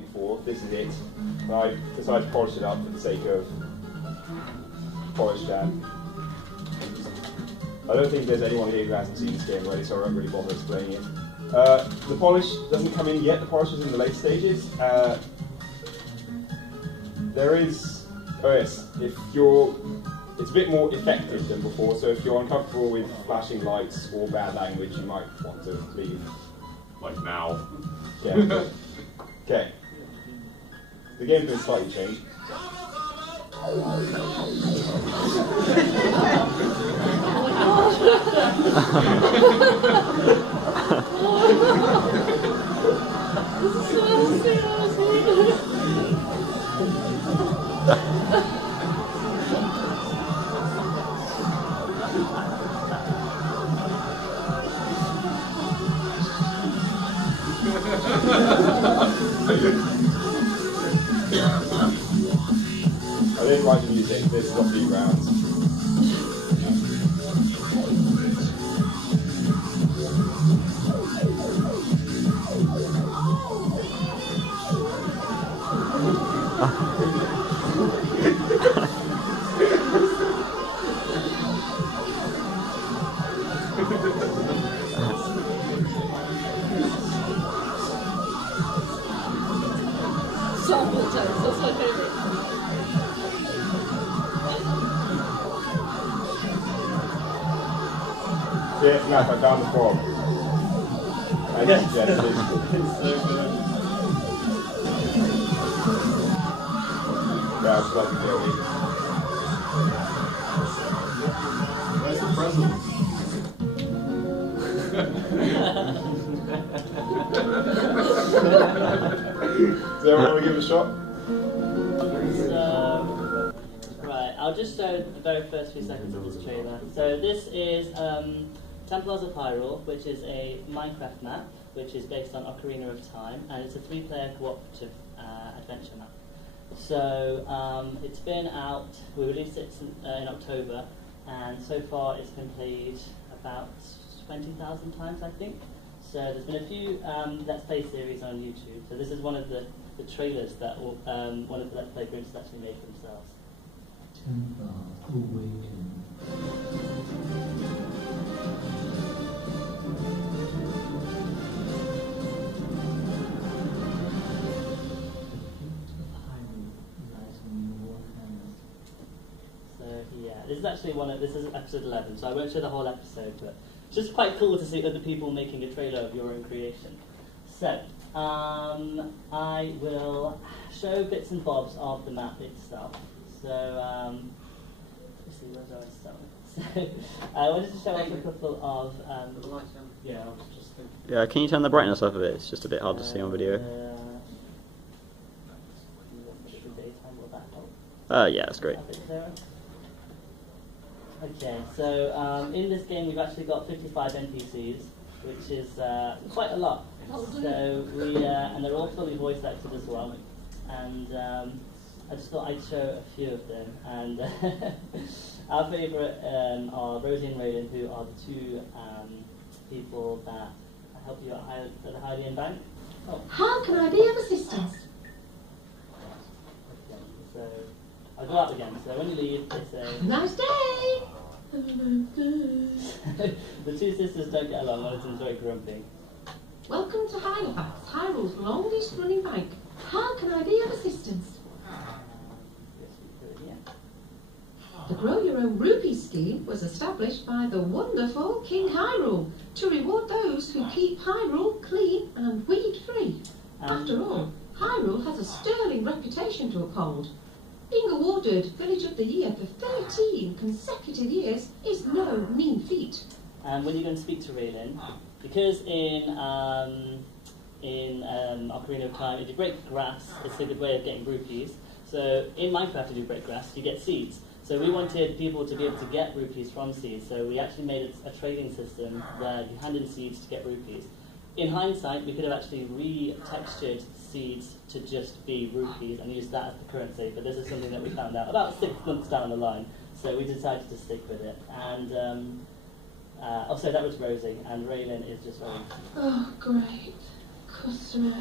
before. This is it. And I decided to polish it up for the sake of polish jam. I don't think there's anyone here who hasn't seen this game already, so I won't really bother explaining it. The polish doesn't come in yet. The polish is in the late stages. There is, oh yes, it's a bit more effective than before, so if you're uncomfortable with flashing lights or bad language, you might want to leave. Like now. Yeah. Okay. The game's been slightly changed. I didn't write the music, this is off the grounds. That's my favourite. Yes, Matt, I found the frog. I suggested it. It's so good. Yeah, it's like a baby. Where's the present? Does everyone want to give it a shot? Right, I'll just show the very first few seconds of this trailer. So this is Templars of Hyrule, which is a Minecraft map, which is based on Ocarina of Time, and it's a 3-player cooperative adventure map. So it's been out, we released it in October, and so far it's been played about 20,000 times, I think. So there's been a few Let's Play series on YouTube. So this is one of the trailers that one of the Let's Play groups has actually made themselves. So yeah, this is actually this is episode 11, so I won't show the whole episode, but it's just quite cool to see other people making a trailer of your own creation. So, I will show bits and bobs of the map itself. So, let's see, where do I start with? So, I wanted to show off a couple of, yeah, I'll just think. Yeah, can you turn the brightness up a bit? It's just a bit hard to see on video. Yeah, that's great. Okay, so in this game we've actually got 55 NPCs, which is quite a lot. So and they're all fully voice acted as well. And I just thought I'd show a few of them. And our favourite are Rosie and Raylan, who are the two people that help you at the Hylian Bank. Oh. How can I be of assistance? Okay, so I'll go up again. So when you leave, they say... Nice day! The two sisters don't get along, one of them's very grumpy. Welcome to Halifax, Hyrule's longest running bank. How can I be of assistance? The Grow Your Own Rupee scheme was established by the wonderful King Hyrule to reward those who keep Hyrule clean and weed-free. After all, Hyrule has a sterling reputation to uphold. Being awarded Village of the Year for 13 consecutive years is no mean feat. And when you're going to speak to Raylan, because in Ocarina of Time, if you break grass, it's a good way of getting rupees. So in Minecraft, if you break grass, you get seeds. So we wanted people to be able to get rupees from seeds. So we actually made a trading system where you hand in seeds to get rupees. In hindsight, we could have actually re-textured seeds to just be rupees and used that as the currency, but this is something that we found out about 6 months down the line, so we decided to stick with it. And also that was Rosie, and Raylan is just very... Oh, great. Customers.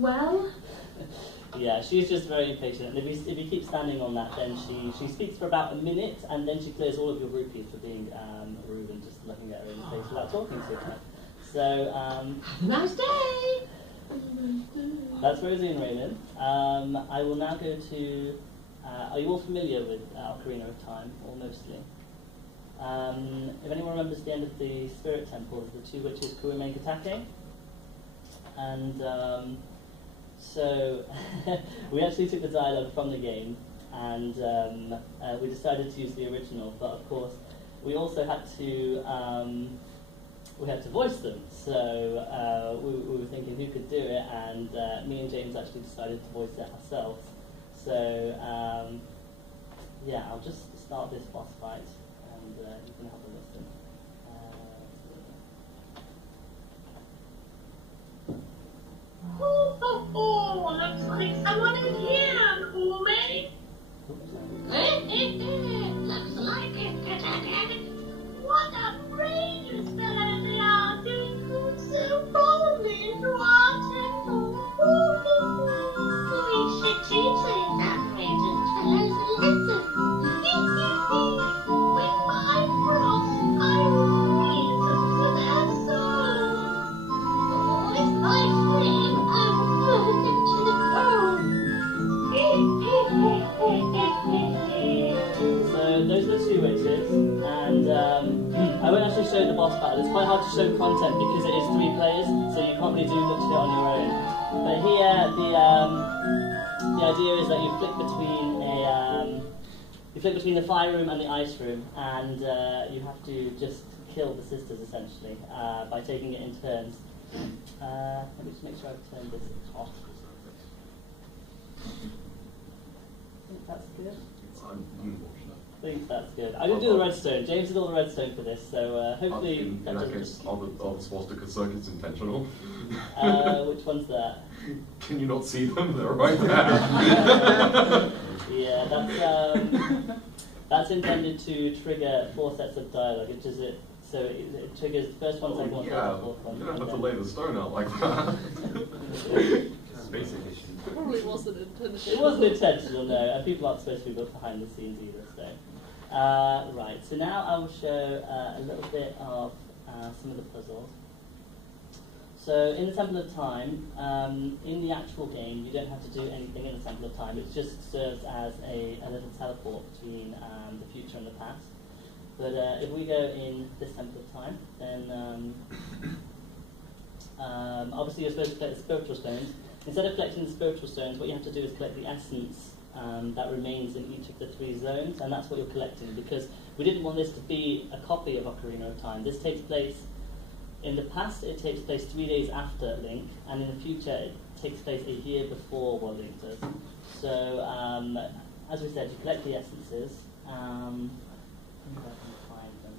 Well? Yeah, she's just very impatient. And if you keep standing on that, then she speaks for about a minute, and then she clears all of your rupees for being rude and just looking at her in the face without talking to her. So, Have a nice day! that's Rosie and Raymond. I will now go to... are you all familiar with Ocarina of Time, or mostly? If anyone remembers the end of the Spirit Temple, the two witches, Kurime and Katake. And so we actually took the dialogue from the game, and we decided to use the original, but of course we also had to voice them. So we were thinking who could do it, and me and James actually decided to voice it ourselves. So yeah, I'll just start this boss fight, and you can have a listen. Oh, looks like someone is here, Kume. Looks like it. What a brave fella they are doing so boldly to our temple. We should teach these outrageous fellows a lesson. With my frost, I will freeze them to their souls. With my flame, I will burn them to the bone. So those are the two witches, and I won't actually show the boss battle. It's quite hard to show content because it is 3 players, so you can't really do much of it on your own. But here, the idea is that you flick between the fire room and the ice room, and you have to just kill the sisters essentially by taking it in turns. Let me just make sure I've turned this off. I think that's good. I think that's good. I didn't do the redstone. James did all the redstone for this, so hopefully In that case, are the swastika circuits intentional? which one's that? Can you not see them? They're right there. Yeah, that's intended to trigger 4 sets of dialogue, which is it. So it triggers the first one, second one, third one, fourth one. You don't have to lay the stone out like that. Basic issue. Probably wasn't intentional. It wasn't intentional, no, and people aren't supposed to be behind the scenes either, so. Right, so now I will show a little bit of some of the puzzles. So in the Temple of Time, in the actual game, you don't have to do anything in the Temple of Time. It just serves as a little teleport between the future and the past. But if we go in this Temple of Time, then obviously you're supposed to collect the spiritual stones. Instead of collecting the spiritual stones, what you have to do is collect the essence that remains in each of the 3 zones, and that's what you're collecting, because we didn't want this to be a copy of Ocarina of Time. This takes place, in the past it takes place 3 days after Link, and in the future it takes place a year before what Link does. So, as we said, you collect the essences. I think I can find them.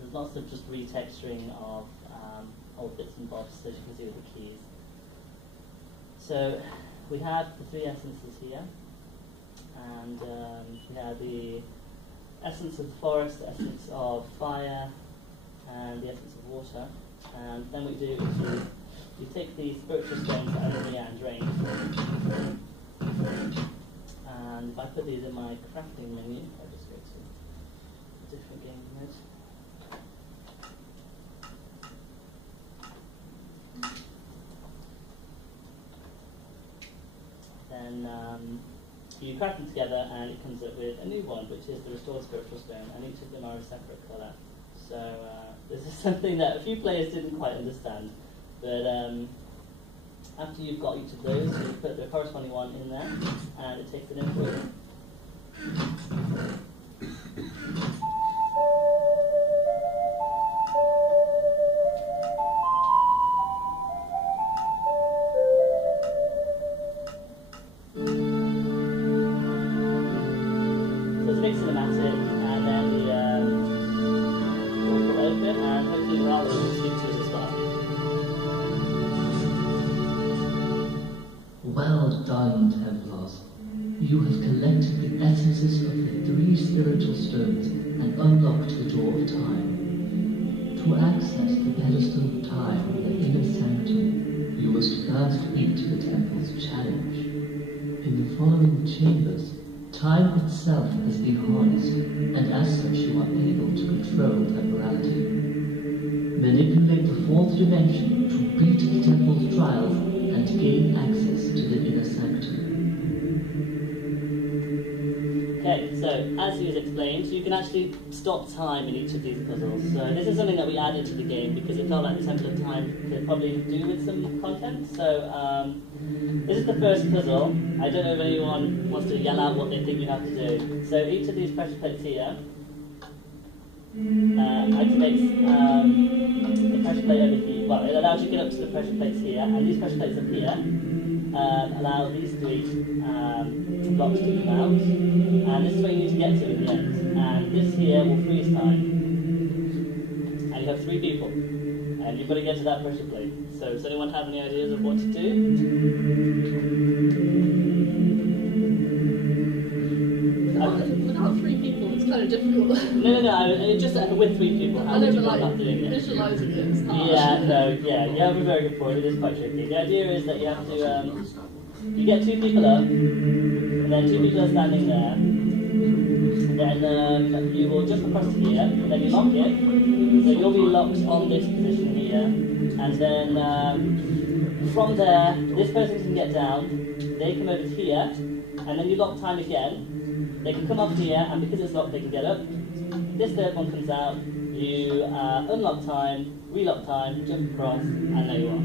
There's lots of just retexturing of old bits and bobs, as you can see with the keys. So we have the 3 essences here, and we have the essence of the forest, the essence of fire, and the essence of water. And then what you do is you take the spiritual stones that are in the and drain. And if I put these in my crafting menu, I'll just go to a different game mode. Then you craft them together and it comes up with a new one, which is the Restored Spiritual Stone, and each of them are a separate colour. So this is something that a few players didn't quite understand. But after you've got each of those, you put the corresponding one in there, and it takes it in for you. So it's a big cinematic, and then the doors will open, and hopefully the Lala will speak to us as well. Well done, Templars. You have collected the essences of the 3 spiritual stones and unlocked the door of time. To access the pedestal of time in the inner sanctum, you must first beat the temple's challenge. In the following chambers, time itself has been harnessed, and as such you are able to control temporality. Manipulate the fourth dimension to beat the temple's trials and gain access to the inner sanctum. Okay, so as he has explained, you can actually stop time in each of these puzzles. So this is something that we added to the game because it felt like the Temple of Time could probably do with some content. So this is the first puzzle. I don't know if anyone wants to yell out what they think you have to do. So each of these pressure plates here activates the pressure plate over here. Well, it allows you to get up to the pressure plates here, and these pressure plates up here allow these three blocks to come out, and this is where you need to get to in the end. And this here will freeze time, and you have 3 people, and you've got to get to that pressure plate. So does anyone have any ideas of what to do? Without 3 people, it's kind of difficult. No, just with 3 people. How would you go about doing it? Visualising it is hard. You have a very good point. It is quite tricky. The idea is that you have to, you get 2 people up, and then 2 people are standing there. Then you will jump across to here, and then you lock it. So you'll be locked on this position here, and then from there, this person can get down. They come over to here, and then you lock time again. They can come up here, and because it's locked, they can get up. This third one comes out, you unlock time, relock time, jump across, and there you are.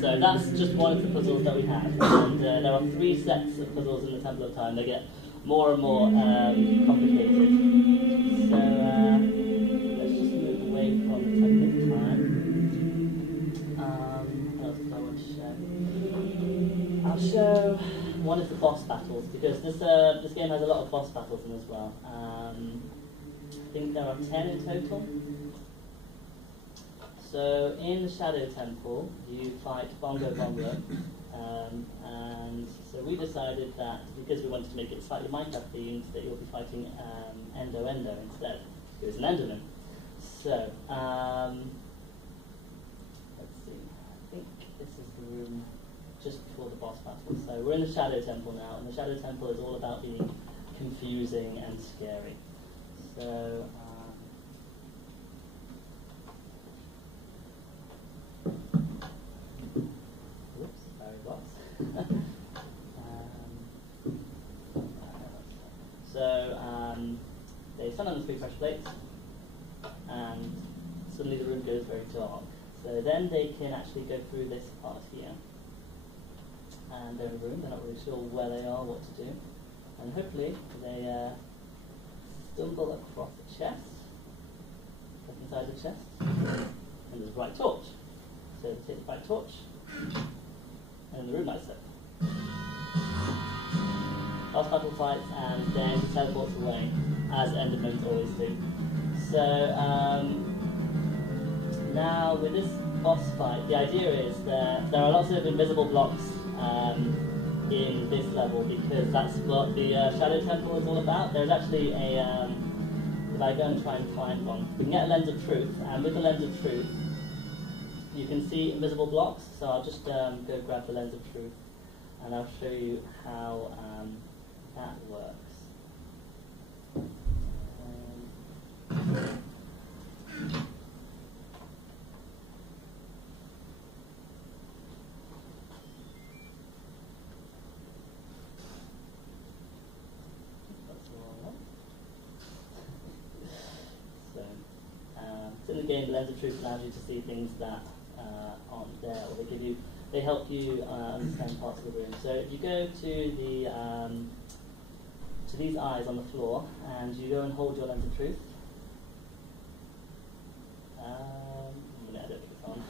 So that's just one of the puzzles that we have. And there are 3 sets of puzzles in the Temple of Time. They get more and more complicated. So let's just move away from the Temple of Time. What else do I want to show? I'll show one of the boss battles, because this game has a lot of boss battles in as well. I think there are 10 in total. So in the Shadow Temple, you fight Bongo Bongo, and so we decided that because we wanted to make it slightly Minecraft themed, that you'll be fighting Endo Endo instead, who is an Enderman. So let's see. I think this is the room just before the boss battle. So we're in the Shadow Temple now, and the Shadow Temple is all about being confusing and scary. So whoops, sorry boss. They stand on the 3 pressure plates, and suddenly the room goes very dark. So then they can actually go through this part here. And they're in a room, they're not really sure where they are, what to do. And hopefully they stumble across a chest, look inside the chest, and there's a bright torch. So they take the bright torch, and the room lights up. Boss battle fights, and then he teleports away, as Endermen always do. So now with this boss fight, the idea is that there are lots of invisible blocks in this level, because that's what the Shadow Temple is all about. There's actually a, if I go and try and find one, we can get a Lens of Truth, and with the Lens of Truth, you can see invisible blocks. So I'll just go grab the Lens of Truth, and I'll show you how that works. In the game, the Lens of Truth allows you to see things that aren't there, or they help you understand parts of the room. So if you go to these eyes on the floor, and you go and hold your Lens of Truth. I'm going to edit this on.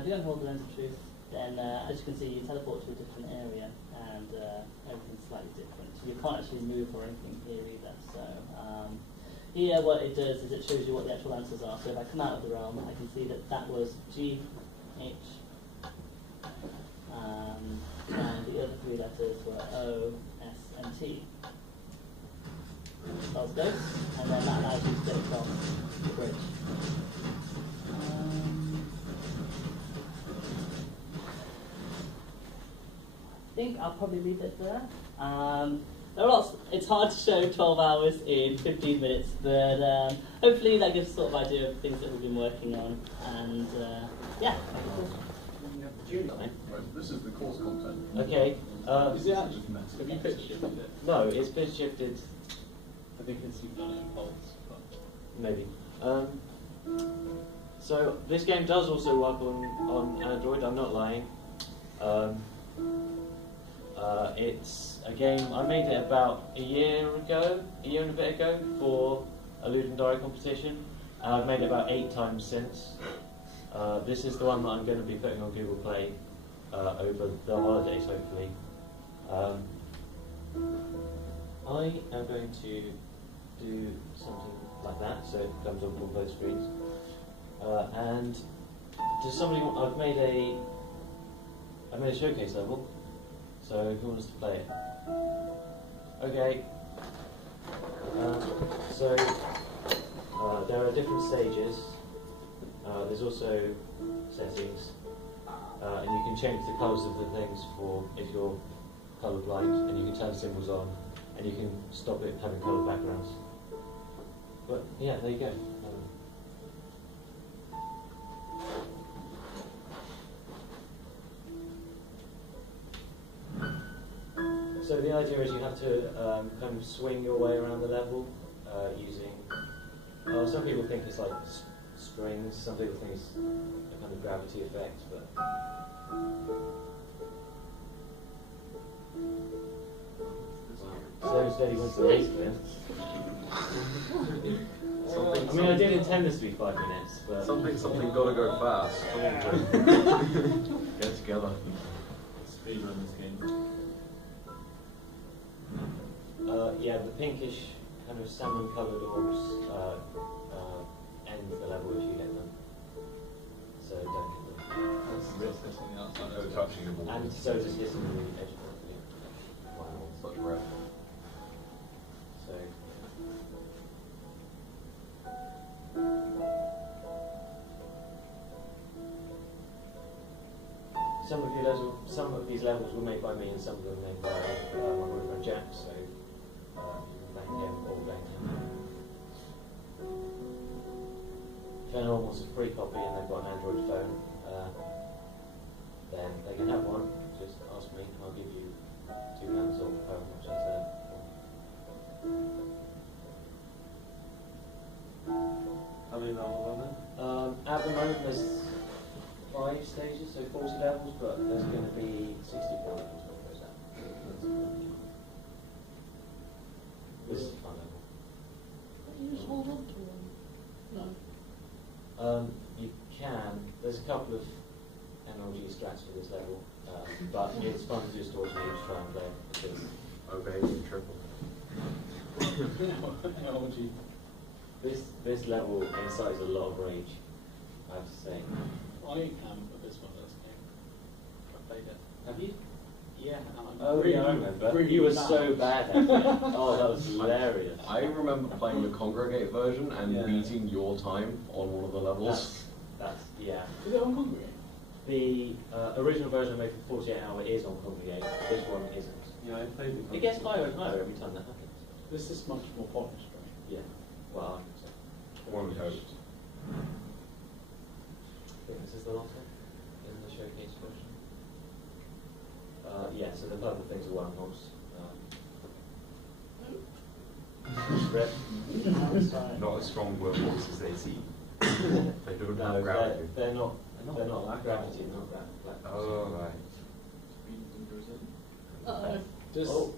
If you don't hold the Lens of Truth, then then, as you can see, you teleport to a different area, and everything's slightly different. You can't actually move or anything here either. So here, what it does is it shows you what the actual answers are. So if I come out of the realm, I can see that that was G, H, and the other three letters were O, S, and T. That's those, and then that allows you to get across the bridge. I think I'll probably leave it there. There are lots. It's hard to show 12 hours in 15 minutes, but hopefully that gives a sort of idea of things that we've been working on. And yeah. Right, this is the course content. Okay. Is it actually? Have you pitch shifted it? No, it's pitch shifted. I think it's you've done it in Pulse. Maybe. So this game does also work on Android. I'm not lying. It's a game I made it about a year and a bit ago for a Luden Diary competition. I've made it about 8 times since. This is the one that I'm going to be putting on Google Play over the holidays, hopefully. I am going to do something like that, so it comes on both screens. And does somebody? I've made a showcase level. So who wants to play it? Okay. So there are different stages. There's also settings, and you can change the colours of the things for if you're colourblind, and you can turn symbols on, and you can stop it having coloured backgrounds. But yeah, there you go. So the idea is you have to kind of swing your way around the level using. Some people think it's like strings. Some people think it's a kind of gravity effect, but. Slow and steady wins the race, then. I mean, I did intend this to be 5 minutes, but Something gotta go fast. Get together. Speedrun this game. Yeah, the pinkish kind of salmon-coloured orbs end the level if you hit them. So don't hit them. That's on the outside. No touching the ball. And so does hitting the edge of it. Wow, such breath. So. Some of these levels were made by me, and some of them were made by my boyfriend Jack. So you can thank him or thank him. If anyone wants a free copy and they've got an Android phone, then they can have one. Just ask me, and I'll give you £2 or however much I said. How many levels are there? At the moment, there's 5 stages, so 40 levels, but there's going to be 64 levels when it goes out. This is a fun level. You just hold on to one. No. You can. There's a couple of MLG strats for this level, but it's fun to just alternate to try and play because. Obey the triple. LG. This level incites a lot of rage, I have to say. I am for this one last game. I played it. Have you? Yeah. Oh yeah, I remember. You were so bad at it. Oh, that was hilarious. I remember playing the Congregate version and beating your time on one of the levels. That's yeah. Is it on Congregate? The original version I made for 48 Hour is on Congregate. This one isn't. Yeah, I played the It gets higher and higher every time that happens. This is much more polished, right? Yeah. Well, I think so. One would hope. I think this is the last one in the showcase version. Yeah, so the purple things are wormholes. Rip. Not as strong wormholes as they seem. They don't have No, gravity. they're not gravity, not gravity. Oh, right. So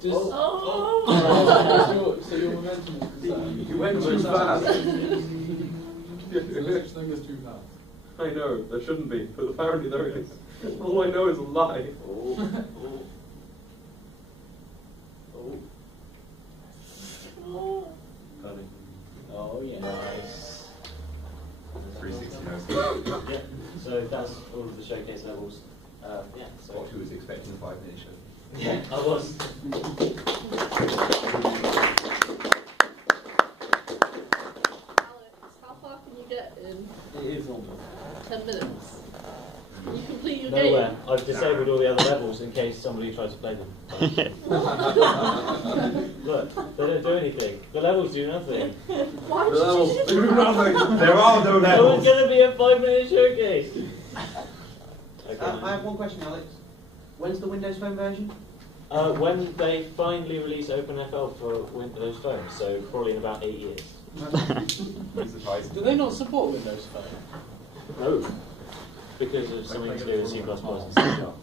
your momentum is concerned. You went too fast. There's no such thing as too fast. I know, there shouldn't be, but apparently there is. All I know is a lie. Oh. Got it. Oh yeah. Nice. 360 knows. Yeah. So that's all of the showcase levels. Yeah. So. What who was expecting a 5-minute show? Yeah, I was. Alex, how far can you get in It is almost. 10 minutes? Can you complete your Nowhere. game? I've disabled all the other levels in case somebody tries to play them. Look, they don't do anything. The levels do nothing. Why The did levels you do nothing. There are no It was levels. going to be a 5-minute showcase. Okay. I have one question, Alex. When's the Windows Phone version? When they finally release OpenFL for Windows Phone, so probably in about 8 years. Do they not support Windows Phone? No. Because of something to do with C++ and stuff.